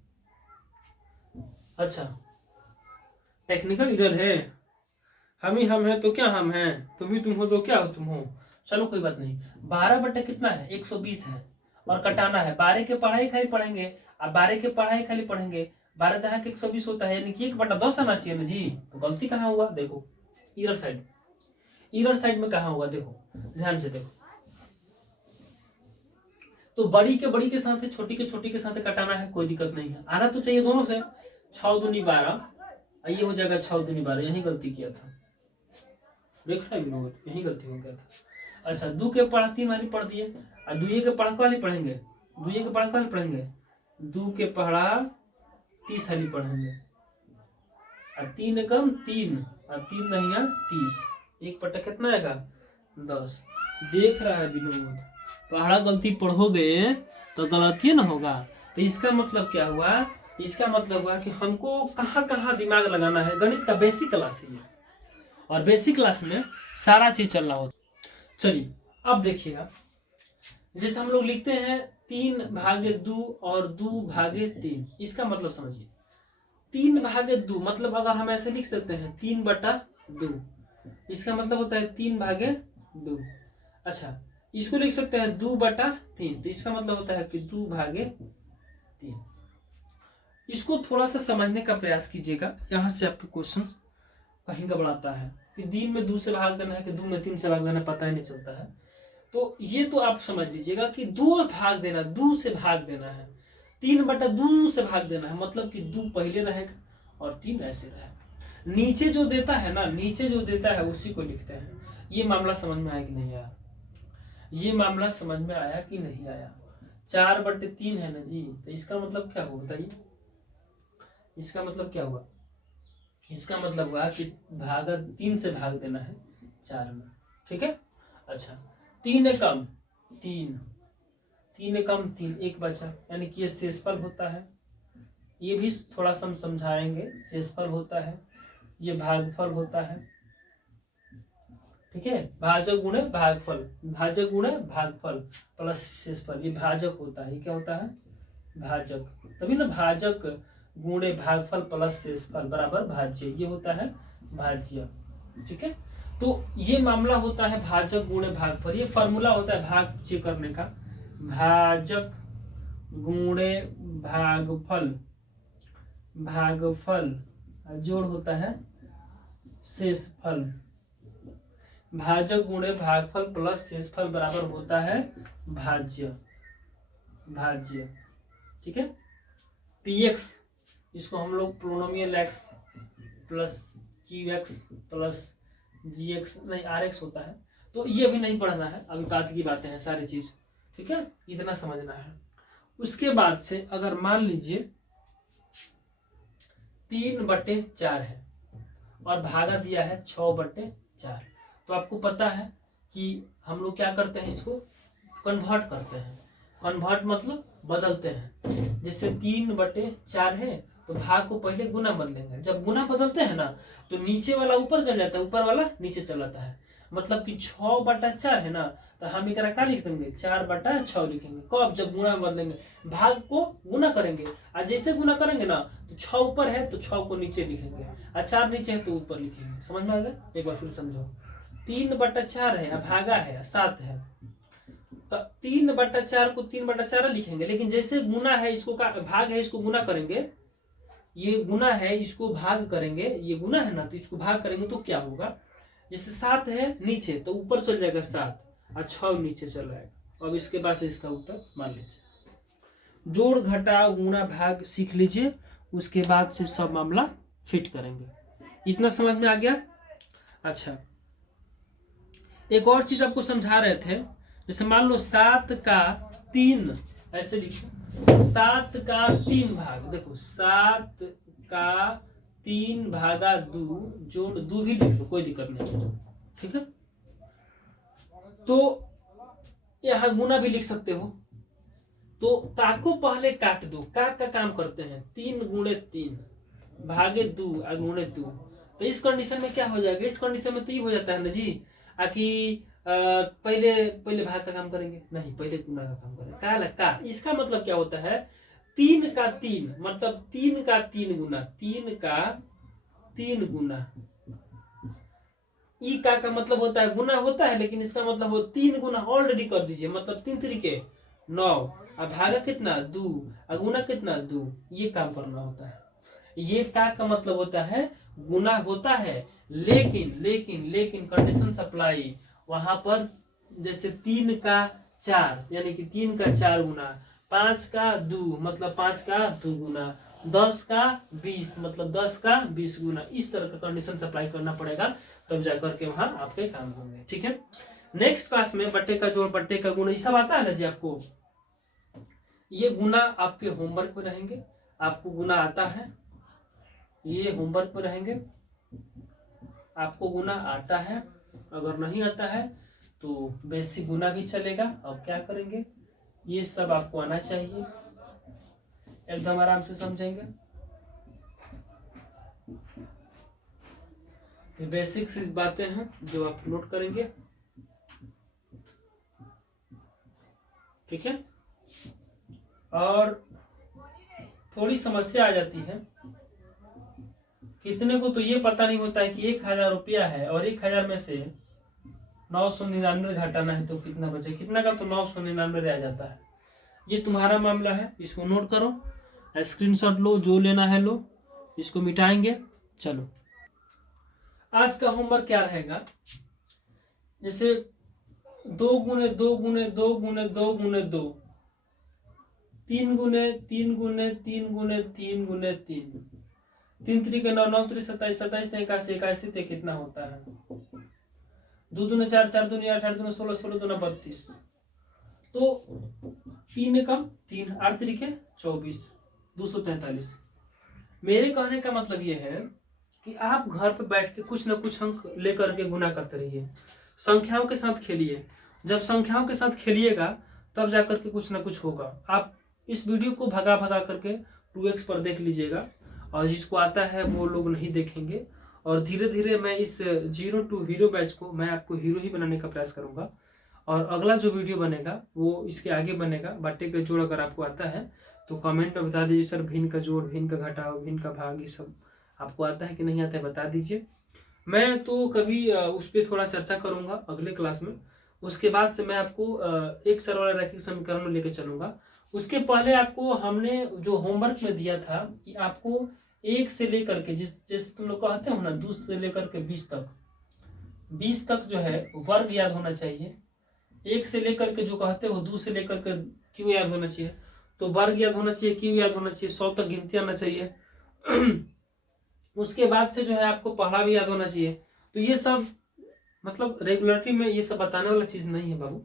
अच्छा टेक्निकल इधर है, हम ही हम है तो क्या हम हैं, तुम ही तुम हो तो क्या हो तुम हो। चलो कोई बात नहीं। 12 कितना है 120 है, और कटाना है। 12 के पढ़ाई खाली पढ़ेंगे, अब 12 के पढ़ाई खाली पढ़ेंगे, 12 दहा के 120 होता है, यानी कि 1/10 आना चाहिए ना जी। तो गलती कहाँ हुआ, देखो इधर साइड, इधर साइड में कहाँ हुआ, देखो ध्यान से देखो। तो बड़ी के साथ है, छोटी के साथ कटाना है, कोई दिक्कत नहीं है, आना तो चाहिए दोनों से। 6 दूनी 12, ये हो जाएगा 6 दूनी 12, यही गलती किया था, देखना भी लोग, यही गलती हो गया था। अच्छा 2 के पढ़ा 3 वाली पढ़ दिए, और 2 के पढ़ा वाली पढ़ेंगे, 2 के पढ़ा वाली पढ़ेंगे, 2 के पढ़ा 30 वाली पढ़ेंगे, और 3 एकम 3 और 3 नहीं 30, 1 कितना आएगा 10। देख रहा है विनोद, पढ़ा गलती पढ़ोगे तो गलती ना होगा। तो इसका मतलब क्या हुआ, इसका मतलब हुआ कि हमको कहाँ कहाँ दिमाग लगाना है। गणित का बेसिक क्लास है ये, और बेसिक क्लास में सारा चीज चल रहा होता। चलिए अब देखिएगा, जैसे हम लोग लिखते हैं 3/2 और 2/3, इसका मतलब समझिए 3/2 मतलब अगर हम ऐसे लिख सकते हैं 3/2, इसका मतलब होता है 3/2। अच्छा इसको लिख सकते हैं 2/3, तो इसका मतलब होता है कि 2/3। इसको थोड़ा सा समझने का प्रयास कीजिएगा, यहाँ से आपके क्वेश्चन कहीं घबराता है कि दिन में 2 से भाग देना है कि 2 में 3 से भाग देना, पता ही नहीं चलता है। तो ये तो आप समझ लीजिएगा कि 2 भाग देना, 2 से भाग देना है, 3/2 से भाग देना है, मतलब कि 2 पहले रहेगा और 3 ऐसे रहेगा। नीचे जो देता है ना, नीचे जो देता है उसी को लिखते हैं। ये मामला समझ में आया कि नहीं आया? ये मामला समझ में आया कि नहीं आया? 4/3 है ना जी, तो इसका मतलब क्या हुआ बताइए? इसका मतलब क्या हुआ? इसका मतलब हुआ कि 3 से भाग देना है 4 में, ठीक है। अच्छा, 3 एकम 3, 3 एकम 3, एक बचा, यानी कि ये शेषफल होता है। ये भी थोड़ा सा हम समझाएंगे। शेषफल होता है, ये भागफल होता है, ठीक है। भाजक गुणे भागफल, भाजक गुणे भागफल प्लस शेषफल, ये भाजक होता है। ये क्या होता है? भाजक। तभी ना भाजक गुणे भागफल प्लस शेषफल बराबर भाज्य, ये होता है भाज्य, ठीक है। तो ये मामला होता है भाजक गुणे भागफल। ये फॉर्मूला होता है भाज्य करने का, भाजक गुणे भागफल, भागफल जोड़ होता है शेषफल। भाजक गुणे भागफल प्लस शेषफल बराबर होता है भाज्य, भाज्य, ठीक है। px, इसको हम लोग polynomial x plus qx plus gx, नहीं rx होता है। तो ये अभी नहीं पढ़ना है, अभी बात की बातें हैं सारी चीज, ठीक है, इतना समझना है। उसके बाद से अगर मान लीजिए 3/4 है और भागा दिया है 6/4, तो आपको पता है कि हम लोग क्या करते हैं, इसको कन्वर्ट करते हैं। कन्वर्ट मतलब बदलते हैं। जैसे 3/4 है तो भाग को पहले गुना बदलेंगे। जब गुना बदलते हैं ना तो नीचे वाला ऊपर चल जाता है, ऊपर वाला नीचे चल जाता है। मतलब कि 6/4 है ना, तो हम इकरा क्या लिख देंगे? 4/6 लिखेंगे। कब? जब गुना बदलेंगे, भाग को गुना करेंगे। और जैसे गुना करेंगे ना तो 6 ऊपर है तो 6 को नीचे लिखेंगे, और 4 नीचे है तो ऊपर लिखेंगे। समझ में आ गया? एक बार फिर समझो। 3/4 है, भागा है 7 है, तो 3/4 को 3/4 लिखेंगे। लेकिन जैसे गुना है इसको का भाग है, इसको गुना करेंगे। ये गुना है, इसको भाग करेंगे। ये गुना है ना, तो इसको भाग करेंगे तो क्या होगा? जैसे 7 है नीचे तो ऊपर चल जाएगा 7, और 6 नीचे चल जाएगा। अब इसके बाद से इसका उत्तर मान लीजिए। जोड़ घटाव गुणा भाग सीख लीजिए, उसके बाद से सब मामला फिट करेंगे। इतना समझ में आ गया? अच्छा, एक और चीज आपको समझा रहे थे। जैसे मान लो 7 का 3, ऐसे लिखो 7 का 3 भाग, देखो 7 का 3/2, जोड़ 2 भी लिख लो, कोई दिक्कत नहीं, ठीक है। तो यहाँ गुना भी लिख सकते हो। तो का को पहले काट दो, का काम करते हैं 3 × 3 भागे 2 गुणे 2। तो इस कंडीशन में क्या हो जाएगा? इस कंडीशन में तो ये हो जाता है ना जी, आकि पहले भाग का काम करेंगे, नहीं पहले गुना का काम करेंगे। का इसका मतलब क्या होता है? 3 का 3 मतलब 3 का 3 गुना, 3 का 3 गुना। ई का मतलब होता है गुना होता है, लेकिन इसका मतलब वो 3 गुना ऑलरेडी कर दीजिए, मतलब 3 3 9, अब भागा कितना 2, गुना कितना 2, ये काम करना होता है। ये का मतलब होता है गुना होता है, लेकिन लेकिन लेकिन कंडीशन सप्लाई वहां पर। जैसे 3 का 4 यानी कि 3 का 4 गुना, 5 का 2 मतलब 5 का 2 गुना, 10 का 20 मतलब 10 का 20 गुना। इस तरह का कंडीशन सप्लाई करना पड़ेगा, तब जाकर के वहां आपके काम होंगे, ठीक है। नेक्स्ट क्लास में बट्टे का जोड़, बट्टे का गुना, ये सब आता है ना जी आपको। ये गुना आपके होमवर्क में रहेंगे। आपको गुना आता है, ये होमवर्क में रहेंगे। आपको गुना आता है, अगर नहीं आता है तो बेसिक गुना भी चलेगा। अब क्या करेंगे, ये सब आपको आना चाहिए, एकदम आराम से समझेंगे। ये बेसिक्स बातें हैं जो आप नोट करेंगे, ठीक है। और थोड़ी समस्या आ जाती है, कितने को तो ये पता नहीं होता है कि 1000 रुपया है और 1000 में से 999 घटाना है तो कितना बचे, कितना का तो 999 रह जाता है। ये तुम्हारा मामला है, इसको नोट करो, स्क्रीनशॉट लो, जो लेना है लो, इसको मिटाएंगे। चलो, आज का होमवर्क क्या रहेगा? जैसे 2 × 2 × 2 × 2 × 2, 3 गुने 3 गुने 3 गुने 3 गुने 3, 3 3 9 9 3 27 27 81 81 ते कितना होता है? 2 दूने 4 4 दूने 8 8 दूने 16 16 दूने 32, तो 3 कम 3 8 तरीके 24, 243। मेरे कहने का मतलब ये है कि आप घर पे बैठ के कुछ ना कुछ अंक लेकर के गुना करते रहिए, संख्याओं के साथ खेलिए। जब संख्याओं के साथ खेलिएगा तब जाकर के कुछ ना कुछ होगा। आप इस वीडियो को भगा भगा करके 2x पर देख लीजिएगा, और जिसको आता है वो लोग नहीं देखेंगे। और धीरे धीरे मैं इस 0 टू हीरो बैच को मैं आपको हीरो ही बनाने का प्रयास करूंगा। और अगला जो वीडियो बनेगा वो इसके आगे बनेगा। बट्टे का जोड़ अगर आपको आता है तो कमेंट में बता दीजिए सर, भिन्न का जोड़, भिन्न का घटाव, भिन्न का भाग, ये सब आपको आता है कि नहीं आता है बता दीजिए। मैं तो कभी उस पर थोड़ा चर्चा करूंगा अगले क्लास में। उसके बाद से मैं आपको एक सरल रैखिक समीकरण लेके चलूंगा। उसके पहले आपको हमने जो होमवर्क में दिया था कि आपको 1 से लेकर के जैसे तुम लोग कहते हो ना 2 से लेकर के 20 तक जो है वर्ग याद होना चाहिए। 1 से लेकर के जो कहते हो 2 से लेकर के क्यों याद होना चाहिए, तो वर्ग याद होना चाहिए, क्यों याद होना चाहिए, 100 तक गिनती आना चाहिए। उसके बाद से जो है आपको पहला भी याद होना चाहिए। तो ये सब मतलब रेगुलरिटी में ये सब बताने वाला चीज नहीं है बाबू,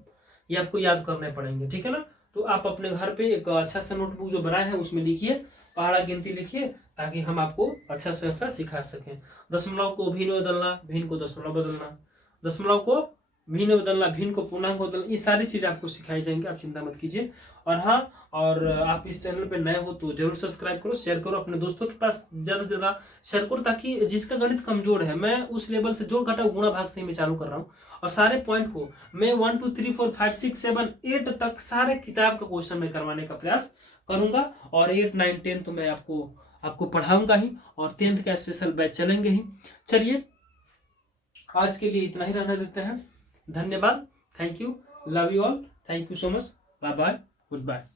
ये आपको याद करने पड़ेंगे, ठीक है ना। तो आप अपने घर पे एक अच्छा सा नोटबुक जो बनाए हैं उसमें लिखिए, पहाड़ा गिनती लिखिए, ताकि हम आपको अच्छा से अच्छा सिखा सकें। दशमलव को भिन्न बदलना, भिन्न को दशमलव बदलना, दशमलव को भिन्न बदलना, भिन्न को पूर्णांक बदलना, ये सारी चीज आपको सिखाई जाएंगे, आप चिंता मत कीजिए। और हाँ, और आप इस चैनल पे नए हो तो जरूर सब्सक्राइब करो, शेयर करो अपने दोस्तों के पास, ज्यादा से ज्यादा शेयर करो, ताकि जिसका गणित कमजोर है, मैं उस लेवल से जोड़ घटाव गुणा भाग से ही मैं चालू कर रहा हूँ। और सारे पॉइंट को मैं 1 2 3 4 5 6 7 8 तक सारे किताब का क्वेश्चन में करवाने का प्रयास करूंगा। और 8 9 10 तो मैं आपको पढ़ाऊंगा ही, और 10th का स्पेशल बैच चलेंगे ही। चलिए आज के लिए इतना ही रहने देते हैं। धन्यवाद, thank you, love you all, thank you so much, bye bye, good bye.